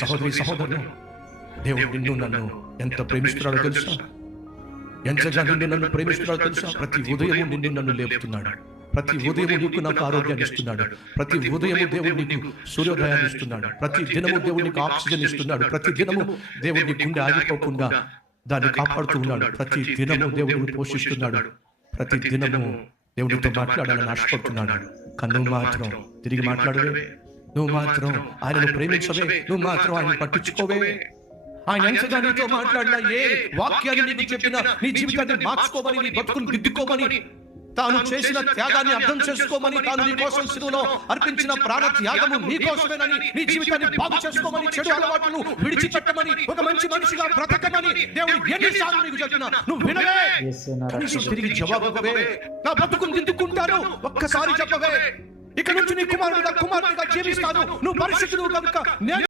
సహోదరి సహోదరులు, దేవుడు నిన్ను నన్ను ఎంత ప్రేమిస్తున్నాడో తెలుసా? ఎంతగా నిన్ను నన్ను ప్రేమిస్తున్నాడో తెలుసా? ప్రతి ఉదయం నిన్ను నన్ను లేపుతున్నాడు. ప్రతి ఉదయం నీకు నాకు ఆరోగ్యాన్ని ఇస్తున్నాడు. ప్రతి ఉదయం దేవుడు నీకు సూర్యోదయాన్ని ఇస్తున్నాడు. ప్రతి దినము దేవుడు నీకు ఆక్సిజన్ ఇస్తున్నాడు. ప్రతి దినము దేవుడు నీ గుండె ఆగిపోకుండా దాన్ని కాపాడుతూ ఉన్నాడు. ప్రతి దినము దేవుడిని పోషిస్తున్నాడు. ప్రతి దినము దేవుడితో మాట్లాడాలని ఆశపడుతున్నాడు. కానీ నువ్వు మాత్రం తిరిగి మాట్లాడవే, నువ్వు మాత్రం ఆయనను ప్రేమించవే, నువ్వు మాత్రం ఆయన పట్టించుకోవే. ఆయన ఎంతగా నీతో మాట్లాడినా, ఏ వాక్యాన్ని నీకు చెప్పినా, నీ జీవితాన్ని మార్చుకోమని, నీ బతుకును దిద్దుకోమని, తాను చేసిన త్యాగాన్ని అర్థం చేసుకోమని, తాను నీ కోసం శిలువలో అర్పించిన ప్రాణ త్యాగము నీ కోసమేనని, నీ జీవితాన్ని బాగు చేసుకోమని, చెడు అలవాట్లను విడిచిపెట్టమని, ఒక మంచి మనిషిగా బ్రతకమని దేవుడు ఎన్నిసార్లు నీకు చెప్పినా నువ్వు వినవే. కనీసం తిరిగి జవాబువే, నా బతుకును దిద్దుకుంటాను ఒక్కసారి చెప్పవే. ఇక నుంచి నీ కుమారుడిగా కుమారుడిగా జీవిస్తాను, నువ్వు పరిశుద్ధుడు కనుక